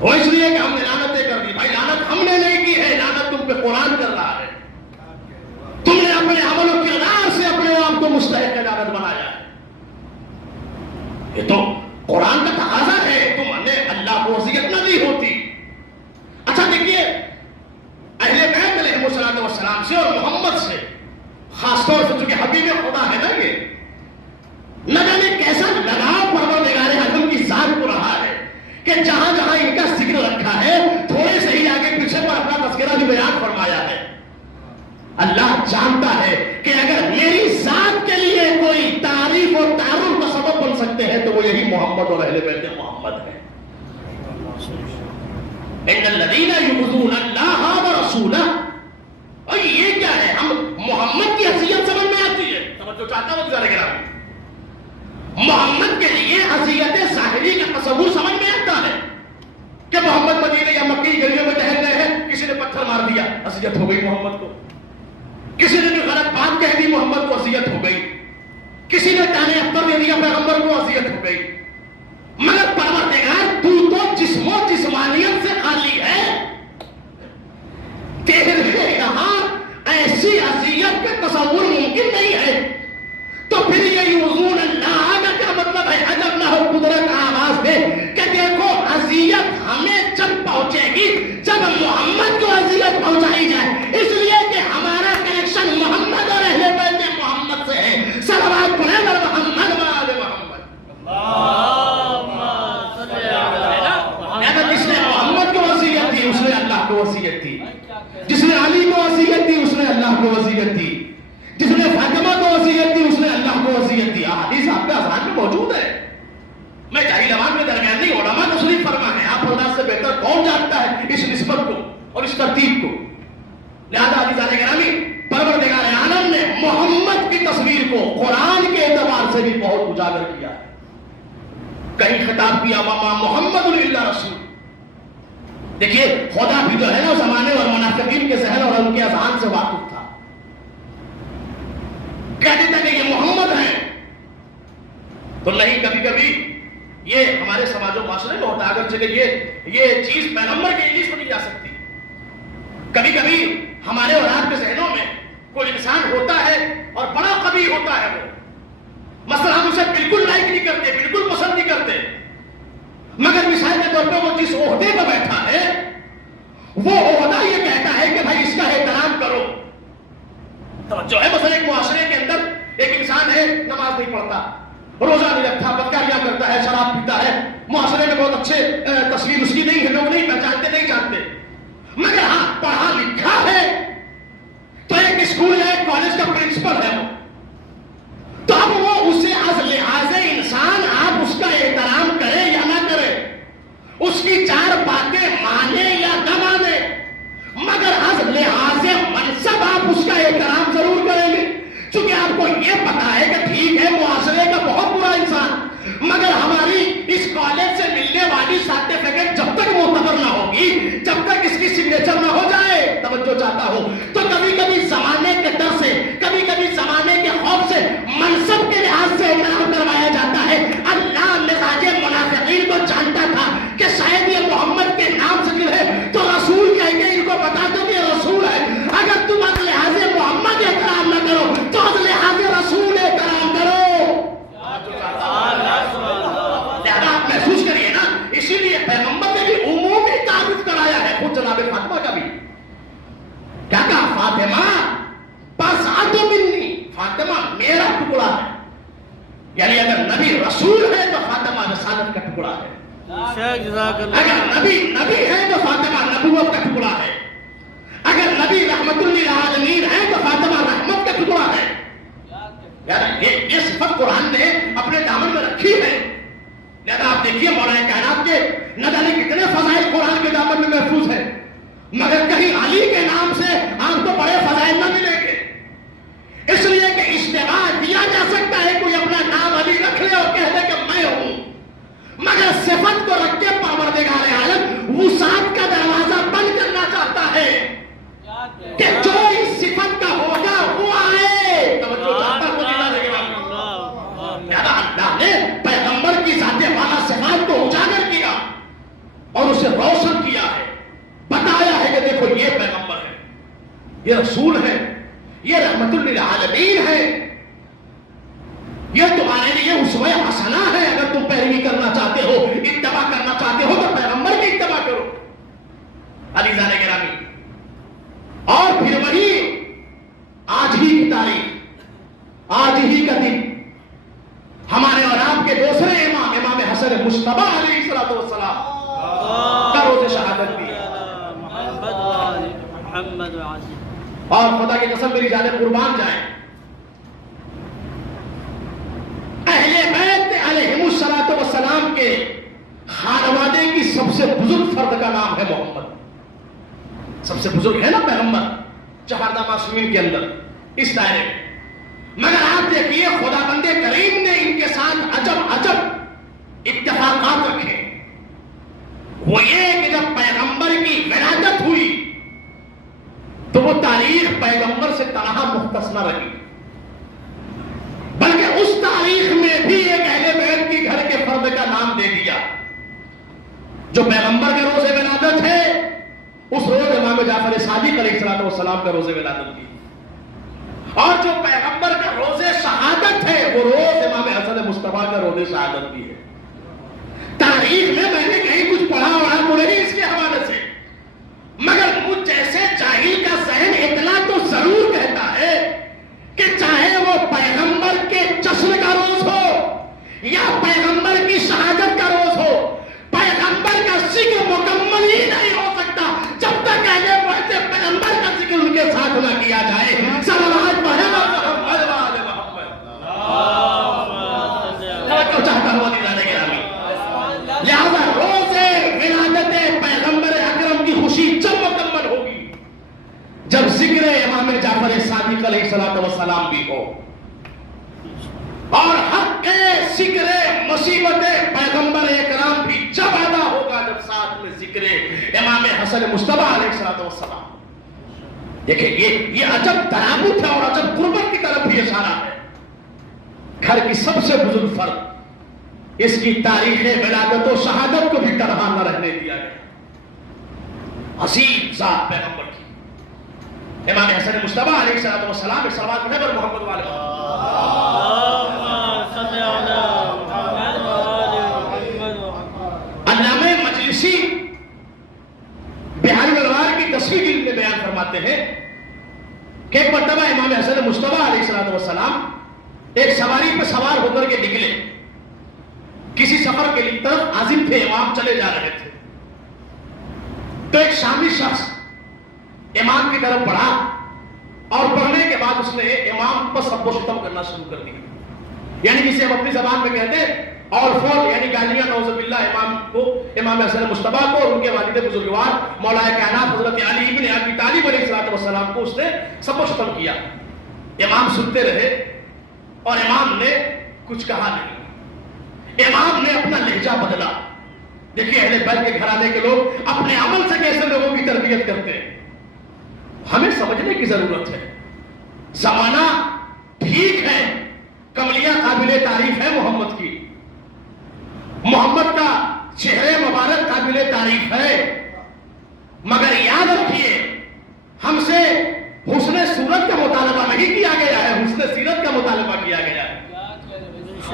وہ اس لیے کہ ہم نے لعنتیں کر دی. بھائی لعنت ہم نے نہیں کی ہے، لعنت تم پہ قرآن کر رہا ہے. تم نے اپنے عمل و کردار سے اپنے آپ کو مستحق لعنت بنایا ہے. یہ تو قرآن کا تقاضا ہے، تم نے اللہ کو وصیت نہ دی ہوتی. اچھا دیکھیے، اہل بیت علیہ السلام سے اور محمد سے خاص طور سے چونکہ حبیب خدا ہے نا، یہ نہ جانے کیسا لگاؤ پروردگار عالم کی ذات کو رہا ہے کہ جہاں جہاں ان کا ذکر رکھا ہے تھوڑے سے ہی آگے پیچھے پر اپنا تذکرہ بھی بیان فرمایا ہے. اللہ جانتا ہے کہ اگر میری ذات کے لیے کوئی تعریف اور تعارف کا سبب بن سکتے ہیں تو وہ یہی محمد اور اہل بیت محمد ہے. ان الذین یؤذون اللہ ورسولہ. اور یہ کیا ہے؟ ہم محمد کی حیثیت سمجھ میں آتی ہے، توجہ چاہتا ہوں ذرا گرامی. محمد کے لیے حیثیت ظاہری کا تصور سمجھ میں آتا ہے کہ محمد مدینے یا مکی کی گلیوں میں ٹہل رہے ہیں، کسی نے پتھر مار دیا، حیثیت ہو گئی محمد کو. کسی نے بھی غلط بات کہہ دی، محمد کو حیثیت ہو گئی. کسی نے تانے اختر دے دیا، پیغمبر کو حیثیت ہو گئی. مگر پروردگار تو جسم و جسمانیت سے خالی ہے، تیرے یہاں ایسی حیثیت کا تصور ممکن نہیں ہے. تو پھر یہ یؤذون اللہ کا کیا مطلب ہے؟ عجب نہ ہو قدرت آواز دے کہ دیکھو اذیت ہمیں جب پہنچے گی جب محمد کو اذیت پہنچائی جائے، اس لیے کہ ہمارا کنیکشن محمد اور اہل بیت محمد سے ہے. صلوات پڑھیں بر محمد و آل محمد. اگر جس نے محمد کو وصیت دی اس نے اللہ کو وصیت دی، جس نے علی کو وصیت دی اس نے اللہ کو وصیت دی، جس نے فاطمہ کو وصیت دی اس نے اللہ کو وصیت دی. حدیث آپ کے اذہان میں موجود ہے. میں جاہل عوام میں درمیان نہیں، علماء تشریف فرما ہے. آپ خدا سے بہتر کون جانتا ہے اس نسبت کو اور اس ترتیب کو. لہذا عزیزان گرامی، پروردگار عالم نے محمد کی تصویر کو قرآن کے اعتبار سے بھی بہت اجاگر کیا ہے. کہیں خطاب کیا ماما محمد اللہ رسول. دیکھیے خدا بھی جو ہے نا زمانے اور منافقین کے ذہن اور ان کے اذہان سے واقف تھا. کہتے تھے کہ یہ محمد ہیں تو نہیں. کبھی کبھی یہ ہمارے سماج و معاشرے میں ہوتا ہے، اگرچہ کہ یہ چیز پیغمبر کے لیے سنی جا سکتی. کبھی کبھی ہمارے اور آپ کے ذہنوں میں کوئی انسان ہوتا ہے اور بڑا قبیح ہوتا ہے، وہ مثلا ہم اسے بالکل لائک نہیں کرتے، بالکل پسند نہیں کرتے، مگر مثال کے طور پہ وہ جس عہدے پر بیٹھا ہے وہ عہدہ یہ کہتا ہے کہ بھائی اس کا احترام کرو. توجہ ہے، مثلا ایک معاشرے کے اندر ایک انسان ہے، نماز نہیں پڑھتا، روزہ نہیں رکھتا، بدکاریاں کرتا ہے، شراب پیتا ہے، معاشرے میں بہت اچھے تصویر اس کی نہیں ہے، لوگ نہیں پہچانتے، نہیں جانتے، مگر ہاں پڑھا لکھا ہے تو ایک اسکول ہے، ایک کالج کا پرنسپل ہے وہ. تو اب وہ اسے از لحاظ انسان آپ اس کا احترام کریں یا نہ کریں، اس کی چار باتیں مانے یا نہ مانے، مگر از لحاظ منصب آپ اس کا احترام ضرور کریں گے. چونکہ آپ کو یہ پتا ہے کہ ٹھیک ہے معاشرے کا بہت برا انسان، مگر ہماری اس کالج سے ملنے والی سرٹیفکیٹ جب تک معتبر نہ ہوگی، جب تک اس کی سگنیچر نہ ہو جائے، توجہ چاہتا ہوں، تو کبھی کبھی زمانے کے ڈر سے، کبھی کبھی زمانے ٹکڑا ہے. جزاک اللہ. اگر نبی ہے تو فاطمہ نبوت کا ٹکڑا ہے. اگر نبی رحمت للعالمین ہے تو فاطمہ رحمت کا ٹکڑا ہے. یہ صفت قرآن نے اپنے دامن میں رکھی ہے. لہذا آپ دیکھیے مولانا کائنات کے نہ جانے کتنے فضائل قرآن کے دامن میں محفوظ ہیں، مگر کہیں علی کے نام سے آپ کو بڑے فضائل نہ ملیں گے. اس لیے کہ اجتماع دیا جا سکتا ہے، کوئی اپنا نام علی رکھ لے اور کہہ دے کہ میں ہوں، مگر صفت کو رکھ کے پروردگار عالم وسعت کا دروازہ بند کرنا چاہتا ہے کہ جو اس صفت کا ہوگا وہ آئے. توجہ چاہتا ہوں اللہ نے پیغمبر کی ذات والا صفات کو اجاگر کیا اور اسے روشن کیا ہے، بتایا ہے کہ دیکھو یہ پیغمبر ہے، یہ رسول ہے، یہ رحمت للعالمین ہے، یہ تمہارے لیے اسوہ حسنہ ہے. اگر تم پیروی کرنا چاہتے ہو، اتباع کرنا چاہتے ہو تو پیغمبر کی اتباع کرو. عزیزان گرامی، اور پھر وہی آج ہی کی تاریخ، آج ہی کا دن ہمارے اور آپ کے دوسرے امام حسن مجتبی علیہ الصلوۃ والسلام کا روز شہادت بھی. اور خدا کی قسم میری جانب قربان جائیں، اہل بیت علیہم الصلوۃ والسلام کے خانوادے کی سب سے بزرگ فرد کا نام ہے محمد. سب سے بزرگ ہے نا پیغمبر چہاردہ معصومین کے اندر اس دائرے میں. مگر آپ دیکھیے خدا بند کریم نے ان کے ساتھ عجب اتفاقات رکھے. وہ یہ کہ جب پیغمبر کی ولادت ہوئی تو وہ تاریخ پیغمبر سے تنہا مختص نہ رہی، بلکہ اس تاریخ میں بھی ایک اہل بیت کی گھر کے فرد کا نام دے دیا. جو پیغمبر کا روز ولادت ہے اس روز امام جعفر صادق علیہ السلام کا روز ولادت بھی، اور جو پیغمبر کا روز شہادت ہے وہ روز امام حسن مجتبی کا روز شہادت بھی ہے. تاریخ میں نے کہیں کچھ پڑھا اور نہیں اس کے حوالے سے، مگر مجھ جیسے جاہل کا ذہن اتنا تو ضرور کہتا ہے کہ چاہے وہ پیغمبر کے جشن کا روز ہو یا پیغمبر کی شہادت کا روز ہو، پیغمبر کا ذکر مکمل ہی نہیں ہو سکتا جب تک اہل بیت پیغمبر کا ذکر ان کے ساتھ نہ کیا جائے. صلوات پڑھے چاہتا ہوں لہذا روز ولادت پیغمبر اکرم کی خوشی جب مکمل ہوگی جب ذکر امام جعفر صادق علیہ السلام بھی ہو، اور حق ذکر مصیبت پیغمبر اکرام بھی جب ادا ہوگا جب ساتھ میں ذکر امام حسن مجتبی علیہ السلام. دیکھیں یہ عجب ترابط ہے اور عجب قربت کی طرف بھی اشارہ ہے. گھر کی سب سے بزرگ فرد، اس کی تاریخ ولادت و شہادت کو بھی تنہا نہ رہنے دیا گیا. عظیم ذات پیغمبر کی امام حسن مجتبی علیہ السلام. صلوات پڑھیں پر محمد والے علامہ مجلسی بحار الانوار کی تصویر میں بیان فرماتے ہیں کہ ایک مرتبہ امام حسن مجتبی علیہ السلام ایک سواری پہ سوار ہو کر کے نکلے، کسی سفر کے لیے طرف عازم تھے، امام چلے جا رہے تھے. تو ایک شامی شخص امام کی طرف پڑھا اور پڑھنے کے بعد اس نے امام پر سب و شتم کرنا شروع کر دیا. یعنی جسے ہم اپنی زبان میں کہتے ہیں اور فور، یعنی گالیاں نعوذ باللہ امام کو، امام حسن مجتبی کو اور ان کے والد بزرگوار مولا کائنات حضرت علی ابن ابی طالب علیہ السلام کو اس نے سب و شتم کیا. امام سنتے رہے اور امام نے کچھ کہا نہیں. امام نے اپنا لہجہ بدلا. دیکھیے اہل بیت کے گھرانے کے لوگ اپنے عمل سے کیسے لوگوں کی تربیت کرتے ہیں، ہمیں سمجھنے کی ضرورت ہے. زمانہ ٹھیک ہے، کملیہ قابل تعریف ہے محمد کی، محمد کا چہرے مبارک قابل تعریف ہے، مگر یاد رکھیے ہم سے حسن صورت کا مطالبہ نہیں کیا گیا ہے، حسن سیرت کا مطالبہ کیا گیا ہے.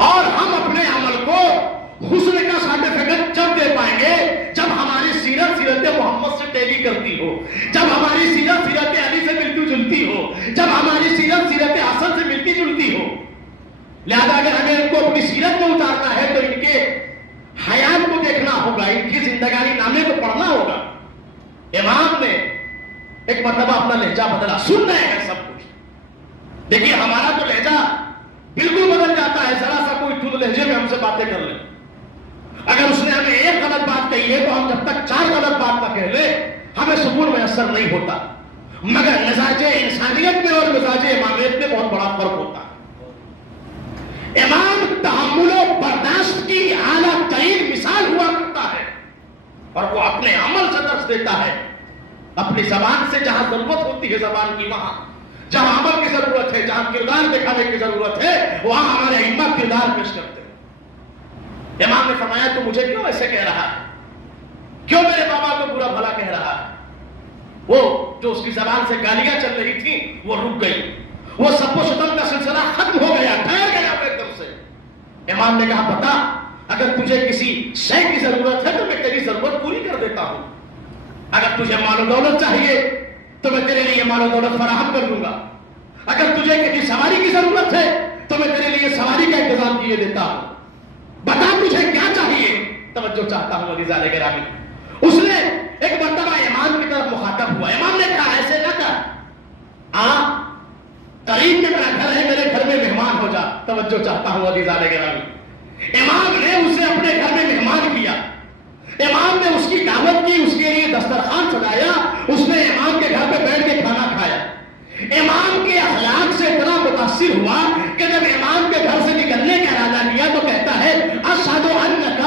اور ہم اپنے عمل کو حسن کا سرٹیفکیٹ جب دے پائیں گے جب ہماری سیرت محمد سے ٹیلی کرتی ہو، جب ہماری سیرت علی سے ملتی جلتی ہو، جب ہماری سیرت حسن سے ملتی جلتی ہو. لہذا اگر ہمیں ان کو اپنی سیرت میں اتارنا ہے تو ان کے حیات لہجہ بدلا. سن رہے ہیں سب کچھ. دیکھیے ہمارا تو لہجہ بالکل بدل جاتا ہے ذرا سا کوئی ٹھنڈ لہجے میں ہم سے باتیں کر لیں. اگر اس نے ہمیں ایک غلط بات کہی ہے تو ہم جب تک 4 غلط بات نہ کہہ لیں ہمیں سکون میسر نہیں ہوتا. مگر مزاج انسانیت میں اور مزاج امامیت میں بہت بڑا فرق ہوتا ہے. امام تحمل و برداشت کی اعلیٰ ترین مثال ہوا کرتا ہے اور وہ اپنے عمل سے درس دیتا ہے. اپنی زبان سے جہاں ضرورت ہوتی ہے زبان کی وہاں، جہاں عمل کی ضرورت ہے، جہاں کردار دکھانے کی ضرورت ہے وہاں ہمارے ائمہ کردار پیش کرتے ہیں. امام نے فرمایا تو مجھے کیوں ایسے کہہ رہا ہے، کیوں میرے بابا کو برا بھلا کہہ رہا ہے. وہ جو اس کی زبان سے گالیاں چل رہی تھی وہ رک گئی. وہ سب و شتم کا سلسلہ ختم ہو گیا، ٹھہر گیا وہ ایک دم سے. امام نے کہا بتا اگر تجھے کسی شے کی ضرورت ہے تو میں تیری ضرورت پوری کر دیتا ہوں. اگر تجھے مال و دولت چاہیے تو میں تیرے لیے مال و دولت فراہم کر دوں گا. اگر تجھے کسی سواری کی ضرورت ہے تو میں تیرے لیے سواری کا انتظام کیے دیتا ہوں. بتا تجھے کیا چاہیے. توجہ چاہتا ہوں عزیزان گرامی. اس نے ایک مرتبہ امام کی طرف مخاطب ہوا. امام نے کہا ایسے نہ کر، قریب میں میرا گھر ہے، میرے گھر میں مہمان ہو جا. توجہ چاہتا ہوں عزیزان گرامی. امام نے اسے اپنے گھر میں مہمان کیا. امام نے اس کی دعوت کی، اس کے لیے دسترخوان سجایا. اس نے امام کے گھر پہ بیٹھ کے کھانا کھایا. امام کے اخلاق سے اتنا متاثر ہوا کہ جب امام کے گھر سے نکلنے کا ارادہ کیا تو کہتا ہے اشہد انک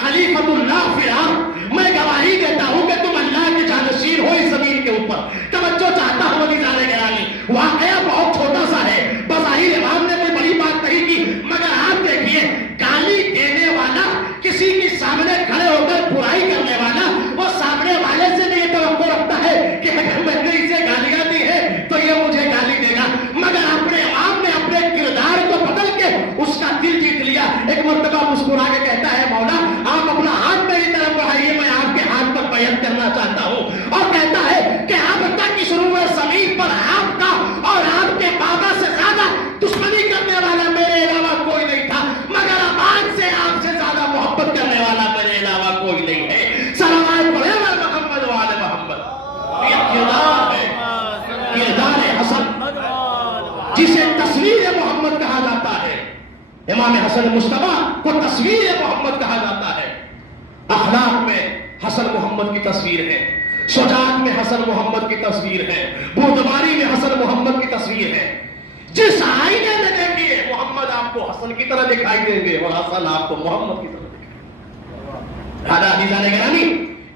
خلیفۃ اللہ فی الارض، میں گواہی دیتا ہوں کہ تم اللہ کے جانشین ہو اس زمین کے اوپر. توجہ چاہتا ہوں عزیزان گرامی. واقعہ بہت چھوٹا سا ہے، بظاہر امام نے کوئی بڑی بات نہیں کی، مگر آپ دیکھیے گالی دینے والا، کسی کے سامنے کھڑے ہو کر برائی کرنے والا، وہ سامنے والے سے بھی یہ توقع رکھتا ہے کہ اگر میں نے اسے گالیاں دی ہے تو یہ مجھے گالی دے گا. مگر اپنے آپ نے اپنے کردار کو بدل کے اس کا دل جیت لیا. ایک مرتبہ مسکرا کے کہتا ہے مولا آپ اپنا ہاتھ میری طرف بڑھائیے، میں آپ کے ہاتھ پر بیعت کرنا چاہتا ہوں. اور کہتا ہے کہ اب تک اس روئے زمین پر آپ کا اور آپ کے بابا سے زیادہ دشمنی کرنے والا میرے علاوہ کوئی نہیں تھا، مگر اب آج سے آپ سے زیادہ محبت کرنے والا میرے علاوہ کوئی نہیں ہے. صلوات پڑھے محمد وعلى محمد. یہ کردار ہے، کردار حسن جسے تصویر محمد کہا جاتا ہے. امام حسن مصطفیٰ کو تصویر محمد کہا جاتا ہے. اخلاق میں حسن محمد کی تصویر ہے، شجاعت میں حسن محمد کی تصویر ہے، بردباری میں حسن محمد کی تصویر ہے. جس آئینے میں دیکھیے محمد آپ کو حسن کی طرح دکھائی دیں گے اور حسن آپ کو محمد کی طرح دکھائیں گے. عزیزان گرامی،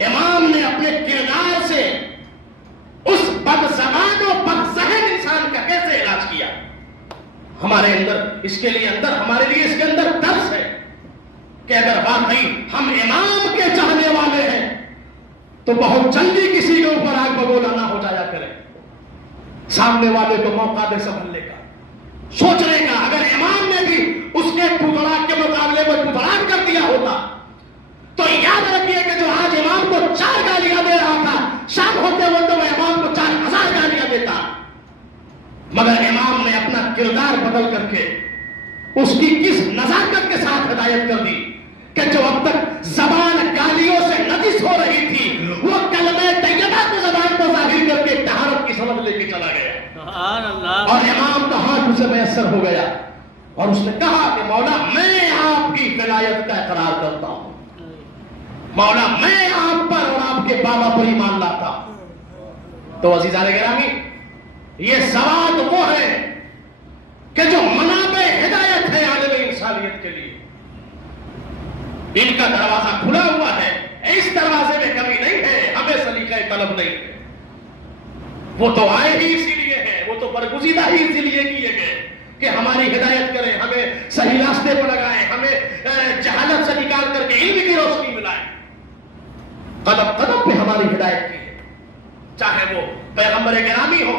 امام نے اپنے کردار سے اس بد زبان و بد ذہن انسان کا کیسے علاج کیا. ہمارے اندر اس کے لیے ہمارے لیے اس کے اندر درس ہے کہ اگر واقعی ہم امام کے چاہنے والے ہیں تو بہت جلدی کسی کے اوپر آگ بگولا نہ ہو جایا کرے. سامنے والے کو موقع دے سنبھلنے کا، سوچنے کا. اگر امام نے بھی اس کے پتڑاک کے مقابلے میں پتڑاک کر دیا ہوتا تو یاد رکھیے کہ جو آج امام کو 4 گالیاں دے رہا تھا، شام ہوتے ہوتے وہ امام کو 4000 گالیاں دیتا. مگر امام نے اپنا کردار بدل کر کے اس کی کس نزاکت کے ساتھ ہدایت کر دی کہ جو اب تک زبان گالیوں سے نجس ہو رہی تھی وہ کلمہ طیبہ کو زبان پر ظاہر کر کے طہارت کی سمجھ لے کے چلا گیا. سبحان اللہ. اور امام کا ہاتھ اسے میسر ہو گیا اور اس نے کہا کہ مولا میں آپ کی ولایت کا اقرار کرتا ہوں، مولا میں آپ پر اور آپ کے بابا پر ایمان لاتا ہوں. تو عزیزان گرامی، یہ سواد وہ ہے کہ جو منابع ہدایت ہے عالم انسانیت کے لیے. ان کا دروازہ کھلا ہوا ہے، اس دروازے میں کمی نہیں ہے، ہمیں سلیقہ طلب نہیں ہے. وہ تو آئے ہی اسی لیے ہیں، وہ تو برگزیدہ ہی اسی لیے کیے گئے کہ ہماری ہدایت کریں، ہمیں صحیح راستے پر لگائیں، ہمیں جہالت سے نکال کر کے علم کی روشنی ملائیں. قدم قدم پہ ہماری ہدایت کی ہے، چاہے وہ پیغمبر گرامی ہو.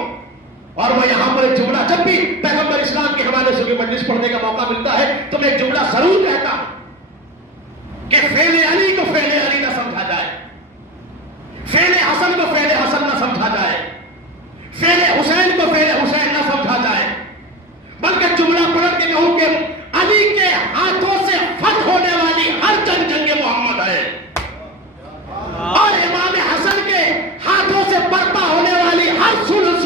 اور میں یہاں پر ایک جملہ، جب بھی پیغمبر اسلام کے حوالے سے مجلس پڑھنے کا موقع ملتا ہے تو میں ایک جملہ ضرور کہتا ہوں کہ فعل علی کو فعل علی نہ سمجھا جائے، فعل حسن کو فعل حسن نہ سمجھا جائے، فعل حسین کو فعل حسین نہ سمجھا جائے، بلکہ جملہ پڑھ کے کہوں کہ علی کے ہاتھوں سے فتح ہونے والی ہر جنگ جنگ محمد ہے، اور امام حسن کے ہاتھوں سے برپا ہونے والی ہر صلح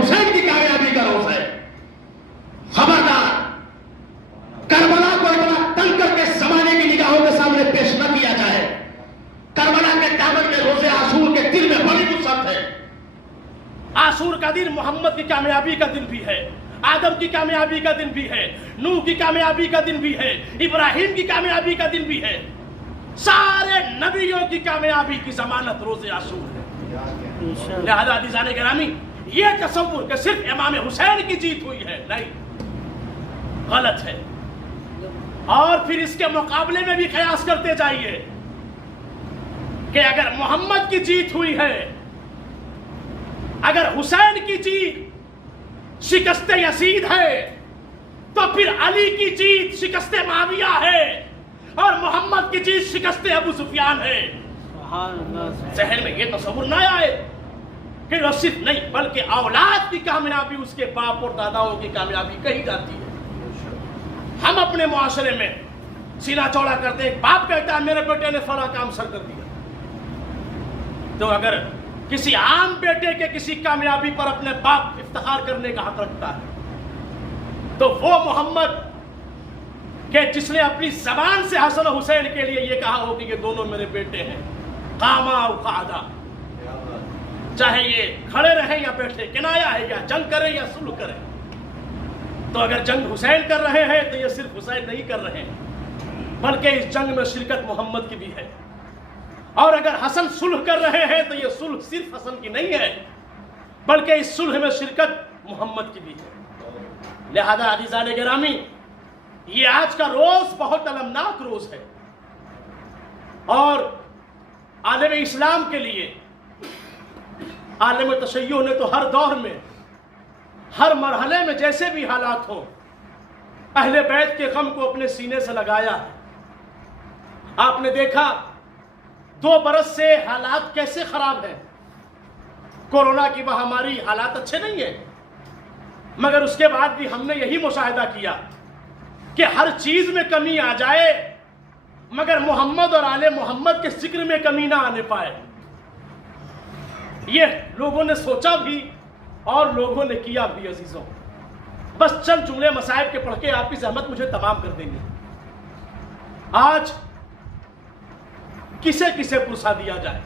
حسین کی کامیابی کا روز ہے. خبردار کربلا کو اتنا تنگ کر کے زمانے کی نگاہوں کے سامنے پیش نہ کیا جائے. کربلا کے دامن میں روز عاشور کے دل میں بڑی وسعت ہے. عاشور کا دن محمد کی کامیابی کا دن بھی ہے، آدم کی کامیابی کا دن بھی ہے، نوح کی کامیابی کا دن بھی ہے، ابراہیم کی کامیابی کا دن بھی ہے. سارے نبیوں کی کامیابی کی ضمانت روز عاشور ہے. لہذا عزیزان گرامی، یہ تصور کہ صرف امام حسین کی جیت ہوئی ہے، نہیں، غلط ہے. اور پھر اس کے مقابلے میں بھی قیاس کرتے جائیے کہ اگر محمد کی جیت ہوئی ہے، اگر حسین کی جیت شکست یزید ہے، تو پھر علی کی جیت شکست معاویہ ہے، اور محمد کی جیت شکست ابو سفیان ہے. ذہن میں یہ تصور نہ آئے کہ وہ صرف نہیں بلکہ اولاد کی کامیابی اس کے باپ اور داداؤں کی کامیابی کہی جاتی ہے. ہم اپنے معاشرے میں سینہ چوڑا کرتے ہیں، ایک باپ کہتا ہے میرے بیٹے نے فلاں کام سر کر دیا، تو اگر کسی عام بیٹے کے کسی کامیابی پر اپنے باپ افتخار کرنے کا حق رکھتا ہے، تو وہ محمد کہ جس نے اپنی زبان سے حسن و حسین کے لیے یہ کہا ہو کہ یہ دونوں میرے بیٹے ہیں، قاما او قعدا، چاہے یہ کھڑے رہیں یا بیٹھے، کنایا ہے یا جنگ کریں یا صلح کریں. تو اگر جنگ حسین کر رہے ہیں تو یہ صرف حسین نہیں کر رہے ہیں، بلکہ اس جنگ میں شرکت محمد کی بھی ہے. اور اگر حسن صلح کر رہے ہیں تو یہ صلح صرف حسن کی نہیں ہے، بلکہ اس صلح میں شرکت محمد کی بھی ہے. لہذا عزیزان گرامی، یہ آج کا روز بہت المناک روز ہے، اور عالم اسلام کے لیے، عالم تشیع نے تو ہر دور میں، ہر مرحلے میں جیسے بھی حالات ہوں، اہل بیت کے غم کو اپنے سینے سے لگایا ہے. آپ نے دیکھا 2 برس سے حالات کیسے خراب ہیں. کورونا کی مہاماری، حالات اچھے نہیں ہیں، مگر اس کے بعد بھی ہم نے یہی مشاہدہ کیا کہ ہر چیز میں کمی آ جائے مگر محمد اور آل محمد کے ذکر میں کمی نہ آنے پائے. یہ لوگوں نے سوچا بھی اور لوگوں نے کیا بھی. عزیزوں، بس چند جملے مصائب کے پڑھ کے آپ کی زحمت مجھے تمام کر دیں گے. آج کسے کسے پرسا دیا جائے؟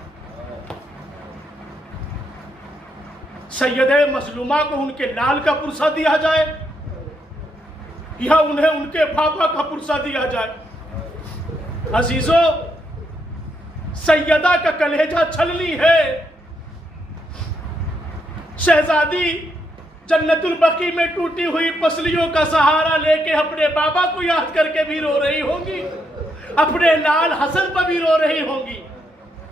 سیدہ مظلومہ کو ان کے لال کا پرسا دیا جائے یا انہیں ان کے بابا کا پرسا دیا جائے؟ عزیزوں، سیدہ کا کلیجہ چھلنی ہے. شہزادی جنت البقیع میں ٹوٹی ہوئی پسلیوں کا سہارا لے کے اپنے بابا کو یاد کر کے بھی رو رہی ہوں گی، اپنے لال حسن پر بھی رو رہی ہوں گی.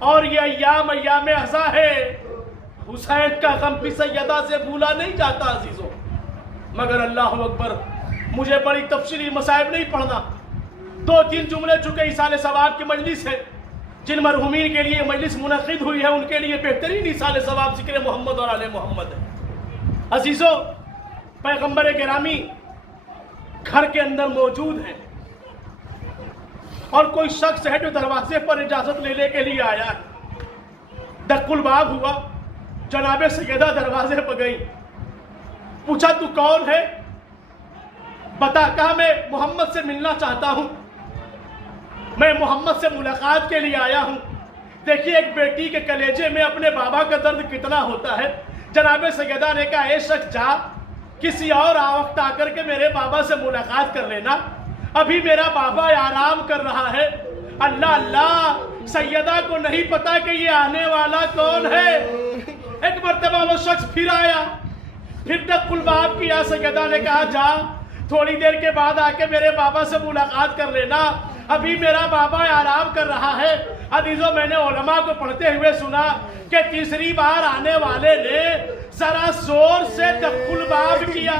اور یہ ایام عزا ہے، حسین کا غم بھی سیدہ سے بھولا نہیں جاتا. عزیزوں، مگر اللہ اکبر، مجھے بڑی تفصیلی مصائب نہیں پڑھنا. 2-3 جملے چکے ایصال ثواب کی مجلس ہے، جن مرحومین کے لیے مجلس منعقد ہوئی ہے ان کے لیے بہترین ایصال ثواب ذکر محمد اور آل محمد ہے. عزیزوں، پیغمبر گرامی گھر کے اندر موجود ہیں، اور کوئی شخص ہے جو دروازے پر اجازت لینے کے لیے آیا ہے. دق الباب ہوا، جناب سیدہ دروازے پر گئی، پوچھا تو کون ہے؟ بتا. کہا میں محمد سے ملنا چاہتا ہوں، میں محمد سے ملاقات کے لیے آیا ہوں. دیکھیے ایک بیٹی کے کلیجے میں اپنے بابا کا درد کتنا ہوتا ہے. جناب سیدہ نے کہا اے شخص جا، کسی اور وقت آ کر کے میرے بابا سے ملاقات کر لینا، ابھی میرا بابا آرام کر رہا ہے. اللہ اللہ، سیدہ کو نہیں پتا کہ یہ آنے والا کون ہے. ایک مرتبہ وہ شخص پھر آیا، پھر دق الباب کیا. سیدہ نے کہا جا، تھوڑی دیر کے بعد آ کے میرے بابا سے ملاقات کر لینا، ابھی میرا بابا آرام کر رہا ہے. عزیزوں، میں نے علماء کو پڑھتے ہوئے سنا کہ تیسری بار آنے والے نے ذرا زور سے دق الباب کیا،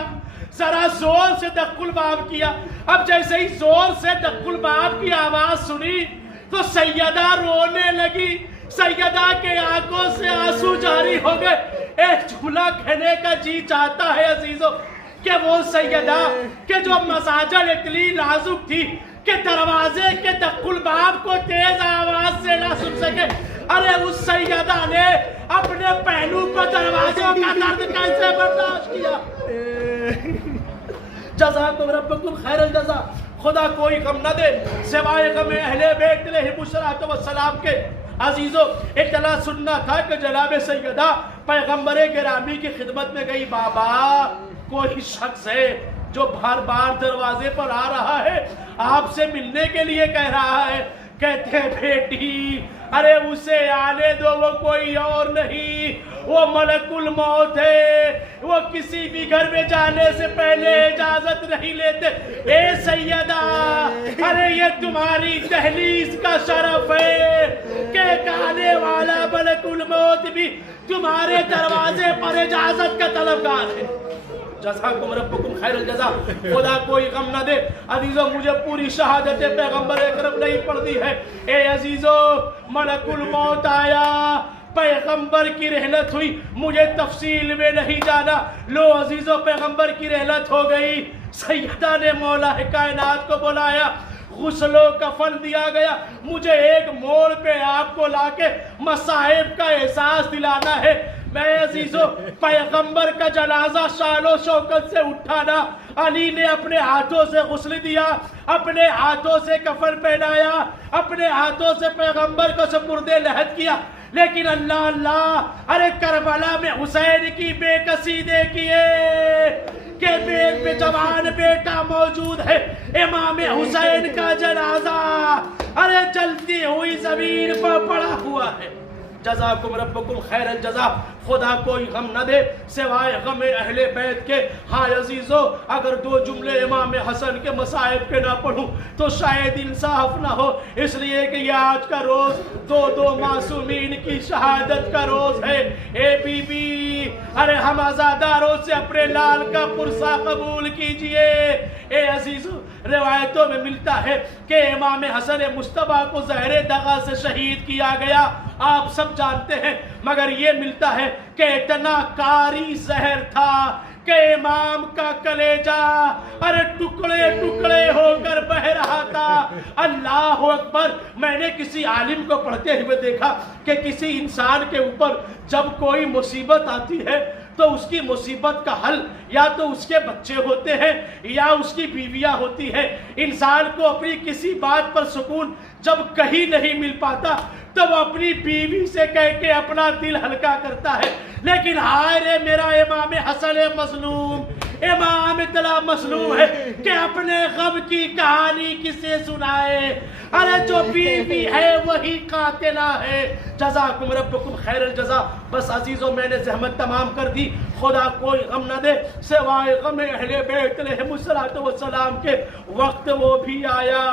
ذرا زور سے دق الباب کیا. اب جیسے ہی زور سے دق الباب کی آواز سنی تو سیدہ رونے لگی. سیدہ کے آنکھوں سے آنسو جاری ہو گئے. ایک جملہ کہنے کا جی چاہتا ہے عزیزوں کہ وہ سیدہ کہ جو مساجل اتنی نازک تھی کہ دروازے کے دق الباب کو تیز آواز سے نہ سن سکے، ارے اس سیدہ نے اپنے پہلو کو دروازوں کا درد کیسے برداشت کیا؟ جزاکم ربکم خیر الجزا. خدا کوئی غم نہ دے سوائے غم اہل بیت علیہم الصلوۃ والسلام کے. عزیزو اطلاع سننا تھا کہ جناب سیدہ پیغمبر گرامی کی خدمت میں گئی. بابا کوئی شخص ہے جو بار بار دروازے پر آ رہا ہے, آپ سے ملنے کے لیے کہہ رہا ہے. کہتے ہیں بیٹی ارے اسے آنے دو, وہ کوئی اور نہیں, وہ ملک الموت ہے, وہ کسی بھی گھر میں جانے سے پہلے اجازت نہیں لیتے. اے سیدہ ارے یہ تمہاری دہلیز کا شرف ہے کہ ایک آنے والا ملک الموت بھی تمہارے دروازے پر اجازت کا طلبگار ہے. جزاکم ربکم خیر الجزا. خدا کوئی غم نہ دے. عزیزو مجھے پوری شہادت پیغمبر اکرم نہیں پڑھنی ہے. اے عزیزو ملک الموت آیا, پیغمبر کی رحلت ہوئی, مجھے تفصیل میں نہیں جانا. لو عزیزو پیغمبر کی رحلت ہو گئی. سیدہ نے مولا کائنات کو بلایا, غسل و کفن دیا گیا. مجھے ایک موڑ پہ آپ کو لا کے مصائب کا احساس دلانا ہے. میں عزیزو پیغمبر کا جنازہ شان و شوکت سے اٹھانا. علی نے اپنے ہاتھوں سے غسل دیا, اپنے ہاتھوں سے کفن پہنایا, اپنے ہاتھوں سے پیغمبر کو سپرد لحد کیا. لیکن اللہ اللہ ارے کربلا میں حسین کی بے کسی دیکھیے کہ بیگ میں جوان بیٹا موجود ہے. امام حسین کا جنازہ ارے جلتی ہوئی زمین پر پڑا ہوا ہے. جزاکم ربکم خیر الجزا. خدا کوئی غم نہ دے سوائے غم اہل بیت کے. ہاں عزیزو اگر دو جملے امام حسن کے مصائب کے نہ پڑھوں تو شاید انصاف نہ ہو, اس لیے کہ یہ آج کا روز دو معصومین کی شہادت کا روز ہے. اے بی بی ارے ہم عزاداروں سے اپنے لال کا پرسہ قبول کیجئے. اے عزیزو روایتوں میں ملتا ہے کہ امام حسن مصطفیٰ کو زہر دغا سے شہید کیا گیا, آپ سب جانتے ہیں, مگر یہ ملتا ہے کہ اتنا کاری زہر تھا کہ امام کا کلیجہ ارے ٹکڑے ٹکڑے ہو کر بہ رہا تھا. اللہ اکبر. میں نے کسی عالم کو پڑھتے ہوئے دیکھا کہ کسی انسان کے اوپر جب کوئی مصیبت آتی ہے تو اس کی مصیبت کا حل یا تو اس کے بچے ہوتے ہیں یا اس کی بیویاں ہوتی ہیں. انسان کو اپنی کسی بات پر سکون جب کہیں نہیں مل پاتا تو وہ اپنی بیوی سے کہہ کے اپنا دل ہلکا کرتا ہے. لیکن ہائے رے میرا امام حسن مظلوم, امام اتنا مظلوم ہے کہ اپنے غم کی کہانی کسے سنائے. ارے جو بیوی ہے وہی قاتلہ ہے. جزاکم ربکم خیر الجزا. بس عزیزو میں نے زحمت تمام کر دی. خدا کوئی غم نہ دے سوائے غم اہل بیت علیہم الصلوۃ والسلام کے. وقت وہ بھی آیا.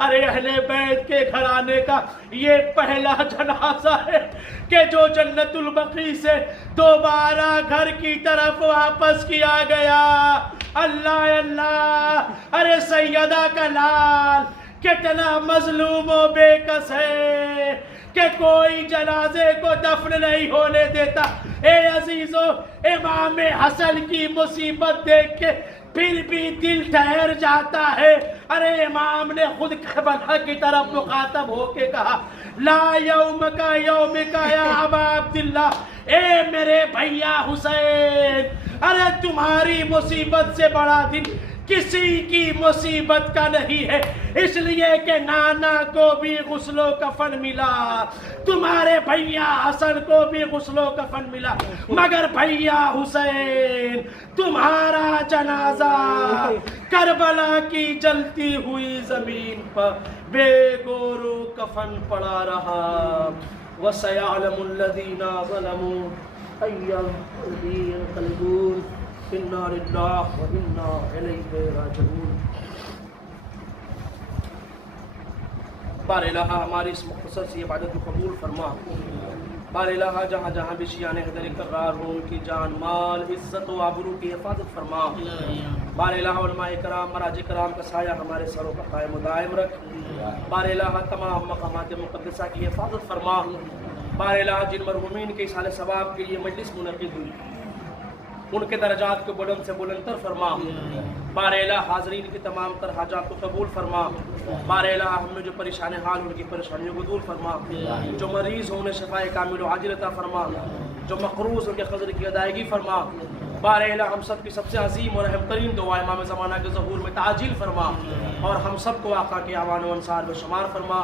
ارے اہل بیت کے گھرانے کا یہ پہلا جنازہ ہے کہ جو جنت البقیع سے دوبارہ گھر کی طرف واپس کیا گیا. اللہ اللہ ارے سیدہ کا لال کتنا مظلوم و بے کس ہے کہ کوئی جنازے کو دفن نہیں ہونے دیتا. اے عزیزو امام حسن کی مصیبت دیکھ کے پھر بھی دل ٹھہر جاتا ہے. ارے امام نے خود کربلا کی طرف مخاطب ہو کے کہا لا یوم کا یوم کا یا ابا عبداللہ. اے میرے بھیا حسین ارے تمہاری مصیبت سے بڑا دن کسی کی مصیبت کا نہیں ہے, اس لیے کہ نانا کو بھی غسل و کفن ملا, تمہارے بھیا حسن کو بھی غسل و کفن ملا, مگر بھیا حسین تمہارا جنازہ کربلا کی جلتی ہوئی زمین پر بے گورو کفن پڑا رہا. وَسَيَعْلَمُ الَّذِينَ ظَلَمُوا أَيَّ الْمُنقَلِبِينَ يَنقَلِبُونَ اِنَّا لِلَّهِ وَإِنَّا إِلَيْهِ راجعون. بار الہ ہماری اس مختصر سی عبادت کو قبول فرما. بار الہ جہاں جہاں بھی شیعان حیدر اقرار ہوں ان کی جان مال عزت و آبرو کی حفاظت فرما. بار الہ علماء کرام مراجع کرام کا سایہ ہمارے سروں پر قائم و دائم رکھ. بار الہ تمام مقامات مقدسہ کی حفاظت فرما. بار الہ جن مرحومین کے اصحال ثواب کے لیے مجلس منعقد ہوئی ان کے درجات کو بلند سے بلندتر فرما. بار الہ حاضرین کی تمام تر حاجات کو قبول فرما. بار الہ ہم نے جو پریشان حال ان کی پریشانیوں کو دور فرما. جو مریض ہوں انہیں شفاء کامل و عاجل عطا فرما. جو مقروض ان کے قرض کی ادائیگی فرما. بار الہ ہم سب کی سب سے عظیم اور اہم ترین دعا امام زمانہ کے ظہور میں تعجیل فرما اور ہم سب کو آقا کے اعوان و انصار میں شمار فرما.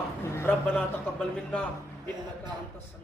ربنا تقبل منا انک انت السمیع